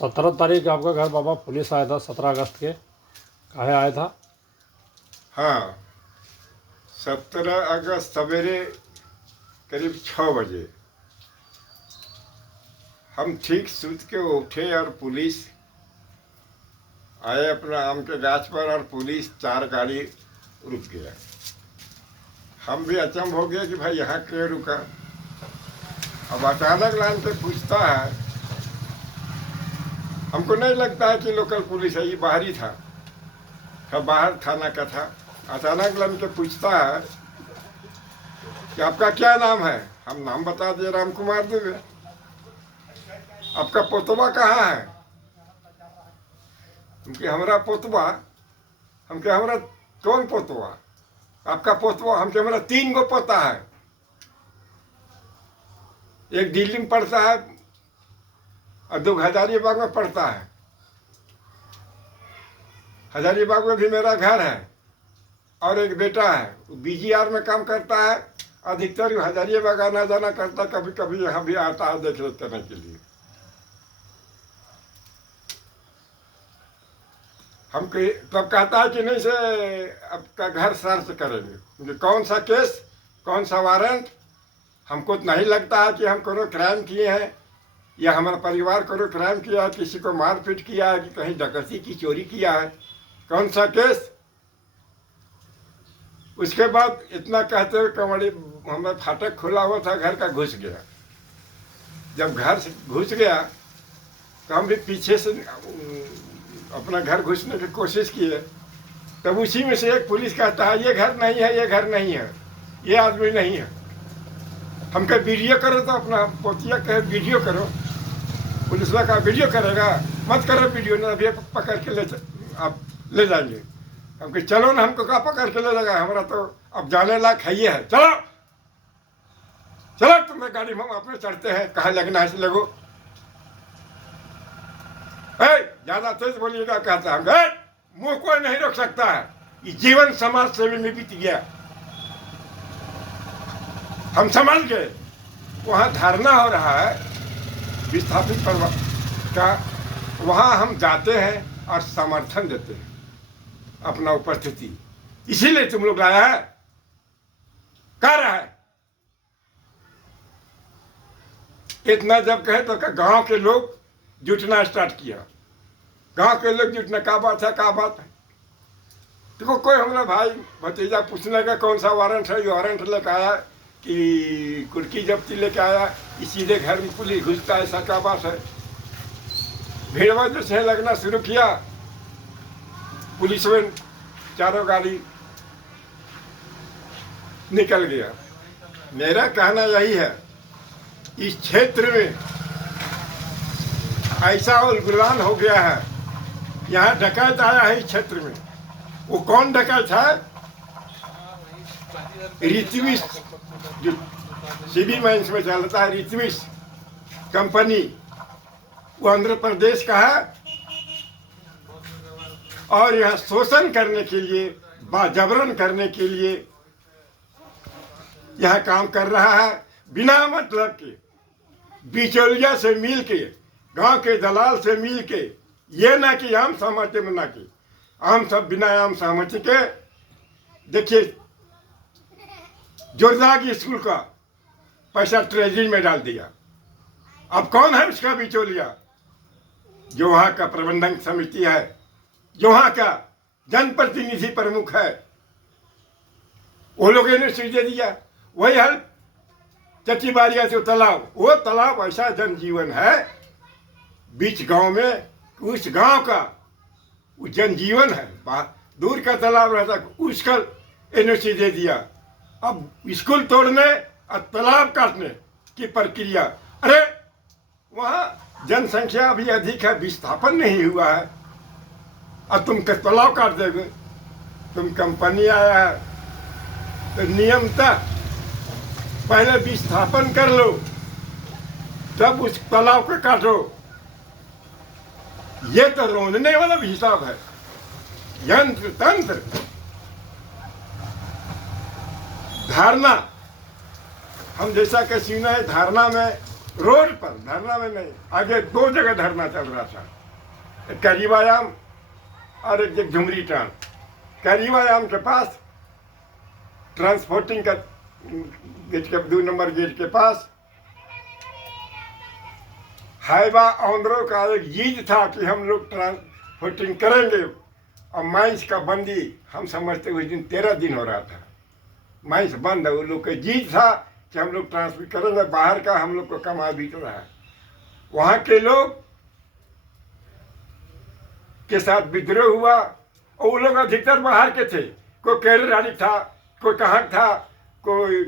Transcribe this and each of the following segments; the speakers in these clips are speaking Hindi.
17 तारीख आपका घर बाबा पुलिस आया था 17 अगस्त के। काहे आया था? हाँ, 17 अगस्त सवेरे करीब 6 बजे हम ठीक सूत के उठे और पुलिस आए अपना आम के गाछ पर और पुलिस 4 गाड़ी रुक गया। हम भी अचंभ हो गए कि भाई यहाँ क्यों रुका। अब अचानक लाइन पे पूछता है, हमको नहीं लगता है कि लोकल पुलिस है, ये बाहरी था, बाहर थाना का था। अचानक लाइन पे पूछता है कि आपका क्या नाम है। हम नाम बता दिए, राम कुमार दुबे। आपका पोतवा कहाँ है? हमके हमरा पोतवा। हमके हमरा कौन पोतवा? आपका पोतवा? हमके हमरा 3 गो पोता है। एक दिल्ली में पढ़ता है और 2 हजारीबाग में पढ़ता है। हजारीबाग में भी मेरा घर है और एक बेटा है, BGR में काम करता है। अधिकतर हजारीबाग आना जाना करता, कभी कभी यहाँ भी आता है देख रेख करने के लिए। हम तब कहता है कि नहीं से आपका घर सर्च करेंगे। कौन सा केस, कौन सा वारंट? हमको नहीं लगता है कि हम कोनो क्राइम किए हैं या हमारा परिवार कोनो क्राइम किया है, किसी को मारपीट किया है कि कहीं डकैती की चोरी किया है। कौन सा केस? उसके बाद इतना कहते हुए कमड़ी हमारा फाटक खुला हुआ था, घर का घुस गया। जब घर से घुस गया तो हम भी पीछे से अपना घर घुसने की कोशिश किए। तब उसी में से एक पुलिस कहता है, ये घर नहीं है, ये घर नहीं है, ये आदमी नहीं है। हम कहे वीडियो करो, तो अपना पोतिया कहे वीडियो करो। पुलिस वाला कहा वीडियो करेगा, मत करो वीडियो, ना अभी पकड़ के आप ले जाएंगे। हम कहे चलो ना, हमको कहा पकड़ के ले जाएगा, हमारा तो अब जाने लायक है, ये है, चलो चलो तुम्हें गाड़ी में हम अपने चढ़ते हैं, कहाँ लगना है से लगो। ज्यादा तेज बोलिएगा कहता है, मुंह कोई नहीं रोक सकता है। ये जीवन समाज सेवी में बीत गया। हम समझ गए वहां धरना हो रहा है विस्थापित परिवार का, वहां हम जाते हैं और समर्थन देते हैं अपना उपस्थिति। इसीलिए तुम लोग लाया है, कर रहा है। इतना जब कहे तो गांव के लोग जुटना स्टार्ट किया। गांव के लोग जुटना, क्या बात है, क्या बात है। देखो कोई हमारा भाई भतीजा पूछने का कौन सा वारंट है, ये वारंट लेकर आया कि कुर्की जब्ती लेके आया, सीधे घर में पुलिस घुसता है, ऐसा क्या बात है। भीड़वा जैसे लगना शुरू किया, पुलिस में 4 गाड़ी निकल गया। मेरा कहना यही है, इस क्षेत्र में ऐसा उलगुलान हो गया है। यहाँ डकैत आया है इस क्षेत्र में। वो कौन डकैत है? ऋत्विश, जो सीबी माइंस में चलता है, ऋत्विश कंपनी, वो आंध्र प्रदेश का है और यहाँ शोषण करने के लिए, बाजबरन करने के लिए यहाँ काम कर रहा है। बिना मतलब के, बिचौलिया से मिल के, गांव के दलाल से मिल के, ये ना कि आम सहमति में, ना कि आम सब बिना आम सहमति के। देखिए जोरदाग स्कूल का पैसा ट्रेजरी में डाल दिया। अब कौन है उसका बिचौलिया? जो वहाँ का प्रबंधन समिति है, जो वहाँ का जनप्रतिनिधि प्रमुख है, वो लोगों ने दे दिया। वही हल चट्टीबारिया से तालाब, वो तालाब ऐसा जनजीवन है बीच गांव में, उस गांव का वो जनजीवन है। दूर का तालाब रहता, उसका NOC दे दिया। अब स्कूल तोड़ने और तालाब काटने की प्रक्रिया। अरे वहाँ जनसंख्या अभी अधिक है, विस्थापन नहीं हुआ है, और तुम तालाब काट दोगे। तुम कंपनी आया है तो नियमतः पहले विस्थापन कर लो, तब उस तालाब को काटो। ये तो रोंदने वाला भी हिसाब है। यंत्र तंत्र, धारणा, हम जैसा कि सुना है, धारणा में रोड पर, धरना में नहीं। आगे 2 जगह धरना चल रहा था, एक करीबायाम और एक झुमरी टांड। करीबायाम के पास ट्रांसपोर्टिंग का गेट के 2 नंबर गेट के पास हाइवा ऑनरों का एक जीत था कि हम लोग ट्रांसपोर्टिंग करेंगे। और माइंस का बंदी हम समझते उस दिन 13 दिन हो रहा था, माइंस बंद है। उन लोग का जीत था कि हम लोग ट्रांसपोर्ट करेंगे, बाहर का हम लोग को कमा भी तो रहा है। वहाँ के लोग के साथ विद्रोह हुआ और वो लोग अधिकतर बाहर के थे। कोई केरल था, कोई कहाँ था, कोई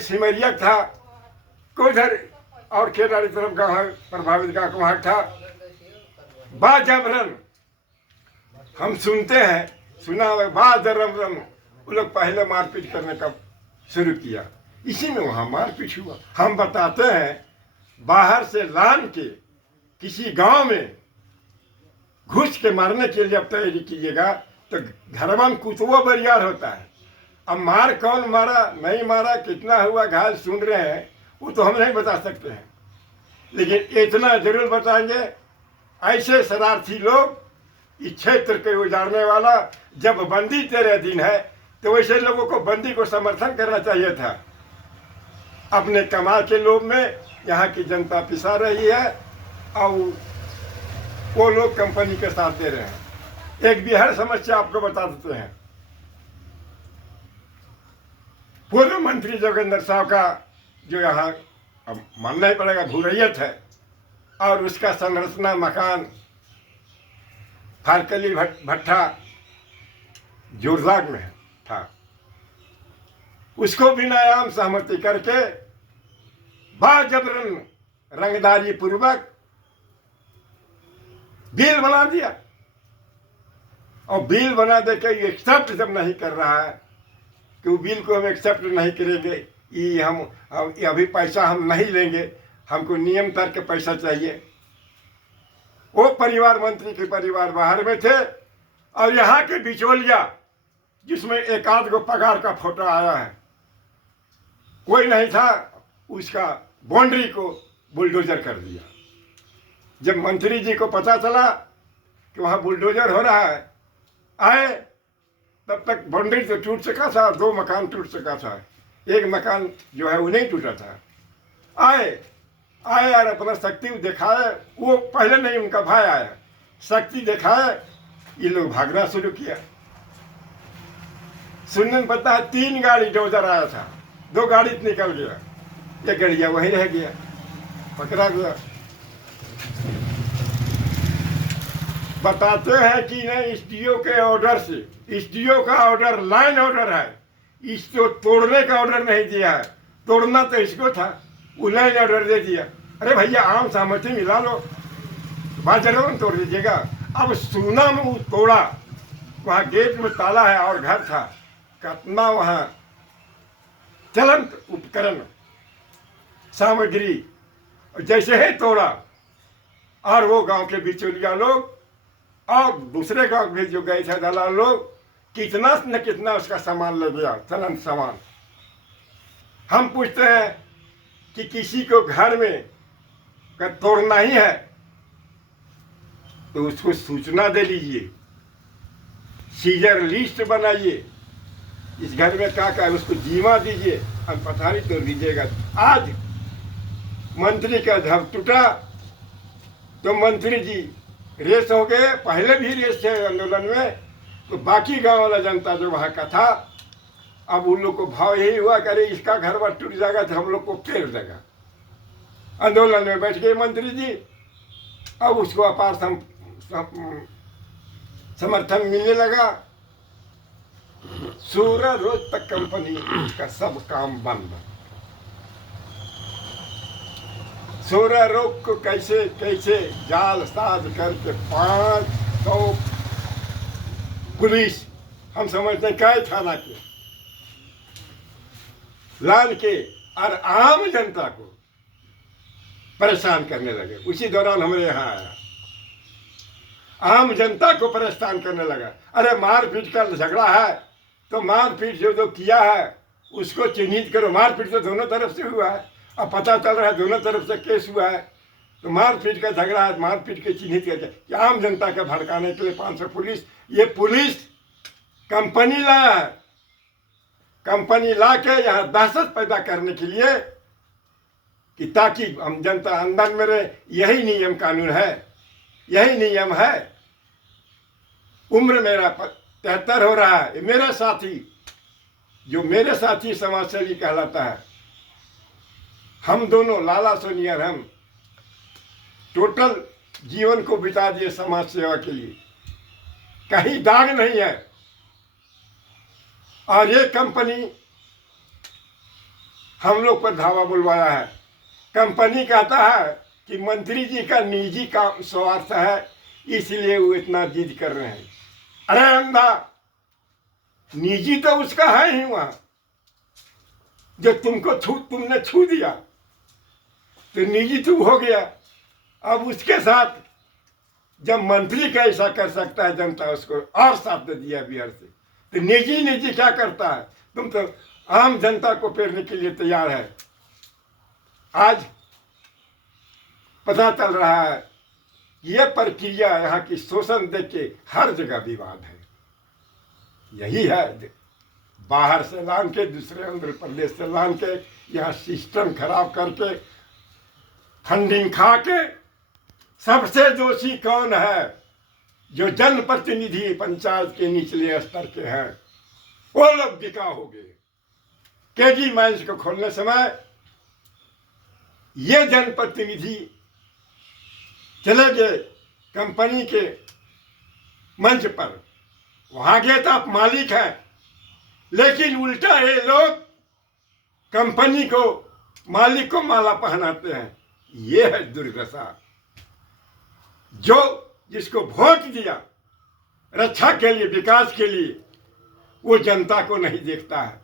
सिमरिया था, कोई इधर और केरल तरफ गाँव है, प्रभावित गाँव वहाँ था। बाजबरन हम सुनते हैं, सुना हुआ बाजरम वो लोग पहले मारपीट करने का शुरू किया, इसी में वहाँ मारपीट हुआ। हम बताते हैं बाहर से लान के किसी गांव में घुस के मारने के लिए अब तैयारी कीजिएगा तो घरवा में कुतुआ बरियार होता है। अब मार कौन मारा नहीं मारा, कितना हुआ घायल सुन रहे हैं, वो तो हम नहीं बता सकते हैं, लेकिन इतना जरूर बताएंगे ऐसे शरारती लोग इस क्षेत्र के उजाड़ने वाला। जब बंदी 13 दिन है तो वैसे लोगों को बंदी को समर्थन करना चाहिए था। अपने कमाल के लोभ में यहाँ की जनता पिसा रही है और वो लोग कंपनी के साथ दे रहे हैं। एक बिहार समस्या आपको बता देते हैं। पूर्व मंत्री जोगेंद्र साहब का जो यहाँ अब मानना ही पड़ेगा भूरैयत है और उसका संरचना मकान फारकली भट्टा जोरदाग में था। उसको बिना आम सहमति करके बाजबरन रंगदारी पूर्वक बिल बना दिया। और बिल बना देकर एक्सेप्ट जब नहीं कर रहा है कि वो बिल को हम एक्सेप्ट नहीं करेंगे, ये हम अभी पैसा हम नहीं लेंगे, हमको नियम तर्क के पैसा चाहिए। वो परिवार मंत्री के परिवार बाहर में थे और यहाँ के बिचौलिया जिसमें एक आध को पगार का फोटो आया है, कोई नहीं था, उसका बाउंड्री को बुलडोजर कर दिया। जब मंत्री जी को पता चला कि वहाँ बुलडोजर हो रहा है, आए, तब तक बाउंड्री तो टूट चुका था, 2 मकान टूट चुका था, एक मकान जो है वो नहीं टूटा था। आए और अपना शक्ति दिखाए, वो पहले नहीं, उनका भाई आया, शक्ति दिखाए, ये लोग भागना शुरू किया। सुनने में पता है 3 गाड़ी डोजर आया था, 2 गाड़ी निकल गया, एक गड़िया वहीं रह गया, पकड़ा गया। बताते हैं कि नहीं, एसडीओ के ऑर्डर से, एसडीओ का ऑर्डर लाइन ऑर्डर है, इसको तोड़ने का ऑर्डर नहीं दिया है। तोड़ना तो इसको था, वो लाइन ऑर्डर दे दिया। अरे भैया आम सहमति मिला लो, बाजरवन तोड़ दीजिएगा। अब सोना में वो तोड़ा, वहाँ गेट में ताला है और घर था, कितना वहाँ चलंत उपकरण सामग्री, जैसे ही तोड़ा और वो गांव के बिचौलिया लोग और दूसरे गांव में जो गए थे दलाल लोग, कितना न कितना उसका सामान ले गया, चलंत सामान। हम पूछते हैं कि किसी को घर में का तोड़ना ही है तो उसको सूचना दे लीजिए, सीजर लिस्ट बनाइए, इस घर में क्या क्या है उसको जीमा दीजिए और पथारी तोड़ दीजिएगा। आज मंत्री का जब टूटा तो मंत्री जी रेस हो गए, पहले भी रेस थे आंदोलन में, तो बाकी गांव वाला जनता जो वहाँ का था, अब उन लोग को भाव यही हुआ कि अरे इसका घर बार टूट जाएगा तो हम लोग को फेर देगा। आंदोलन में बैठ गए मंत्री जी, अब उसको अपार समर्थन मिलने लगा। 16 रोज तक कंपनी का सब काम बंद। 16 रोज को कैसे कैसे जाल साज करके 500 पुलिस, हम समझते हैं क्या थाना के लान के और आम जनता को परेशान करने लगे। उसी दौरान हमारे यहाँ आया, आम जनता को परेशान करने लगा। अरे मारपीट का झगड़ा है तो मारपीट जो किया है उसको चिन्हित करो। मारपीट तो दोनों तरफ से हुआ है, अब पता चल रहा है दोनों तरफ से केस हुआ है, तो मारपीट का झगड़ा है, मारपीट के चिन्हित करके कि आम जनता का भड़काने के लिए 500 पुलिस, ये पुलिस कंपनी लाया है, कंपनी ला के यहाँ दहशत पैदा करने के लिए कि ताकि हम जनता अंदर में रहे। यही नियम कानून है, यही नियम है। उम्र मेरा 73 हो रहा है, मेरा साथी जो मेरे साथी समाजसेवी कहलाता है, हम दोनों लाला सोनी और हम टोटल जीवन को बिता दिए समाज सेवा के लिए, कहीं दाग नहीं है। और ये कंपनी हम लोग पर धावा बुलवाया है। कंपनी कहता है कि मंत्री जी का निजी का स्वार्थ है, इसलिए वो इतना जिद कर रहे हैं। अरे अंधा, निजी तो उसका है ही वहां, जो तुमने छू दिया तो निजी तू हो गया। अब उसके साथ जब मंत्री का ऐसा कर सकता है, जनता उसको और साथ दे दिया बिहार से, तो निजी क्या करता है? तुम तो आम जनता को पेरने के लिए तैयार है। आज पता चल रहा है यह प्रक्रिया यहाँ की शोषण देख के हर जगह विवाद है। यही है, बाहर से लान के, दूसरे आंध्र प्रदेश से लान के, यहाँ सिस्टम खराब करके, फंडिंग खा के। सबसे दोषी कौन है? जो जनप्रतिनिधि पंचायत के निचले स्तर के हैं, वो लोग बिका हो गए। केजी माइंस को खोलने समय ये जनप्रतिनिधि चले गए कंपनी के मंच पर, वहां गए तो आप मालिक हैं, लेकिन उल्टा ये लोग कंपनी को, मालिक को माला पहनाते हैं। ये है दुर्दशा। जो जिसको वोट दिया रक्षा के लिए, विकास के लिए, वो जनता को नहीं देखता है,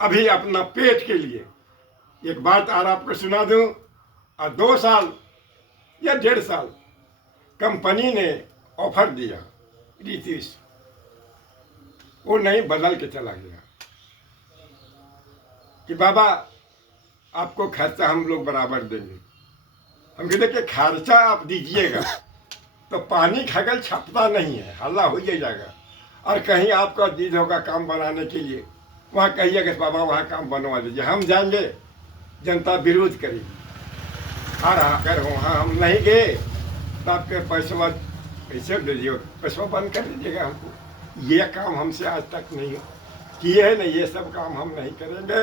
अभी अपना पेट के लिए। एक बात और आपको सुना दूं, 2 साल या 1.5 साल कंपनी ने ऑफर दिया, रीतिश वो नहीं, बदल के चला गया कि बाबा आपको खर्चा हम लोग बराबर देंगे। हम कहते कि खर्चा आप दीजिएगा तो पानी खगल छपता नहीं है, हल्ला हो जाएगा। और कहीं आपका जिद होगा काम बनाने के लिए, वहाँ कहिएगा बाबा वहाँ काम बनवा दीजिए, हम जाएंगे, जनता विरोध करेगी। और अगर वहाँ हम नहीं गए तो आपके पैसे दीजिए, पैसा बंद कर दीजिएगा हमको। ये काम हमसे आज तक नहीं किए है, नहीं ये सब काम हम नहीं करेंगे।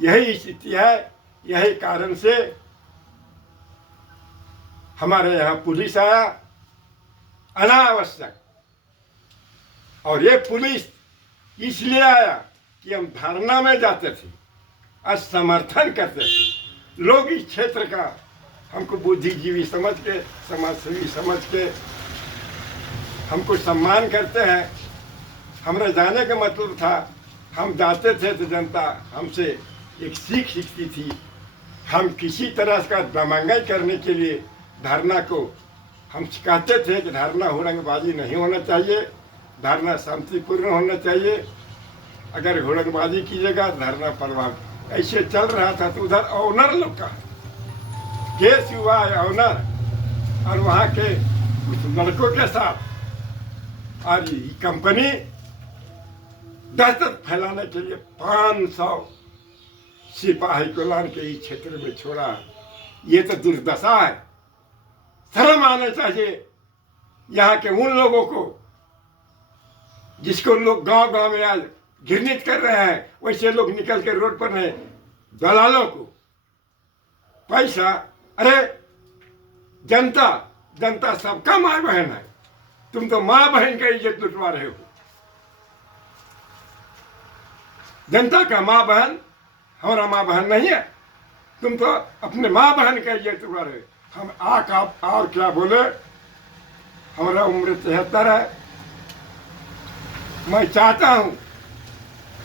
यही स्थिति है। यही कारण से हमारे यहाँ पुलिस आया अनावश्यक, और ये पुलिस इसलिए आया कि हम धरना में जाते थे और समर्थन करते थे। लोग इस क्षेत्र का हमको बुद्धिजीवी समझ के, समाजसेवी समझ के हमको सम्मान करते हैं। हमारे जाने का मतलब था, हम जाते थे तो जनता हमसे एक सीख सीखती थी। हम किसी तरह का दमंगाई करने के लिए धरना को हम कहते थे कि धरना हुड़ंगबाजी नहीं होना चाहिए, धरना शांतिपूर्ण होना चाहिए। अगर हुड़ंगबाजी कीजिएगा धरना परवाह। ऐसे चल रहा था तो उधर ऑनर लोग का केस हुआ है, ऑनर और वहाँ के कुछ लड़कों के साथ। और कंपनी दहशत फैलाने के लिए 500 सिपाही को लान के इस क्षेत्र में छोड़ा। ये तो दुर्दशा है। शर्म आना चाहिए यहाँ के उन लोगों को जिसको लोग गांव गांव में आज घृणित कर रहे हैं। वैसे लोग निकल के रोड पर नहीं, दलालों को पैसा। अरे जनता, जनता सबका माँ बहन है। तुम तो माँ बहन का इज्जत लुटवा रहे हो। जनता का माँ बहन हमारा माँ बहन नहीं है। तुम तो अपने माँ बहन का इज्जत लुटवा रहे हो। हम और क्या बोले। हमारा उम्र 73 है। मैं चाहता हूँ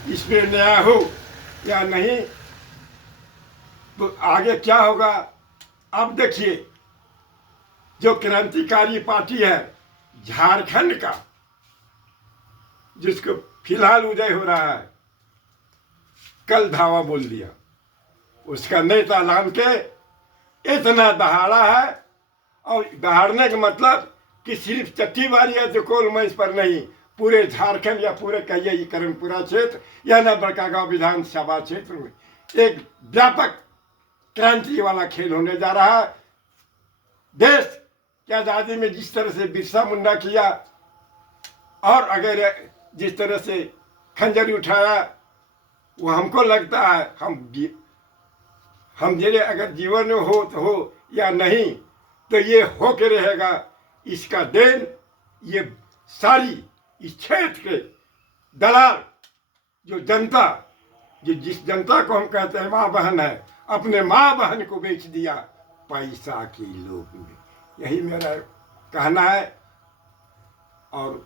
इसमें न्याय हो या नहीं, तो आगे क्या होगा अब देखिए। जो क्रांतिकारी पार्टी है झारखंड का, जिसको फिलहाल उदय हो रहा है, कल धावा बोल दिया। उसका नेता नाम के इतना दहाड़ा है। और दहाड़ने का मतलब कि सिर्फ चट्टीवारी या जो कोलमैस पर नहीं, पूरे झारखंड या पूरे कहिए करमपुरा क्षेत्र या न बड़कागांव विधानसभा क्षेत्र में एक व्यापक क्रांति वाला खेल होने जा रहा है। देश की आज़ादी में जिस तरह से बिरसा मुंडा किया और अगर जिस तरह से खंजर उठाया, वो हमको लगता है हम जरे अगर जीवन में हो तो हो या नहीं तो ये हो के रहेगा। इसका देन ये सारी इस क्षेत्र के दलाल जो जनता, जो जिस जनता को हम कहते हैं माँ बहन है, अपने माँ बहन को बेच दिया पैसा की लोभ में। यही मेरा कहना है। और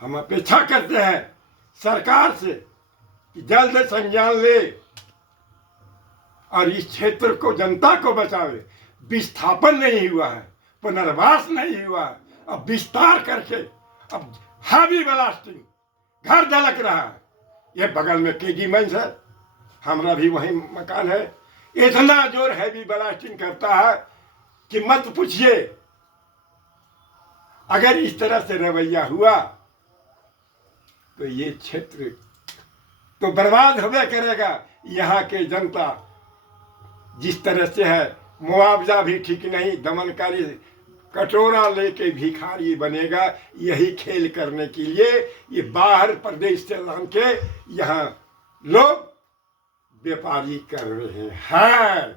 हम अपेक्षा करते हैं सरकार से कि जल्द संज्ञान ले और इस क्षेत्र को, जनता को बचावे। विस्थापन नहीं हुआ है, पुनर्वास नहीं हुआ है, अब विस्तार करके अब हैवी ब्लास्टिंग घर धलक रहा है। ये बगल में केजी मंच है, हमारा भी वही मकान है। इतना जोर हैवी ब्लास्टिंग करता है कि मत पूछिए। अगर इस तरह से रवैया हुआ तो ये क्षेत्र तो बर्बाद होवे करेगा। यहाँ के जनता जिस तरह से है, मुआवजा भी ठीक नहीं, दमनकारी कटोरा लेके भिखारी बनेगा। यही खेल करने के लिए ये बाहर प्रदेश से लान के यहाँ लोग व्यापारी कर रहे हैं।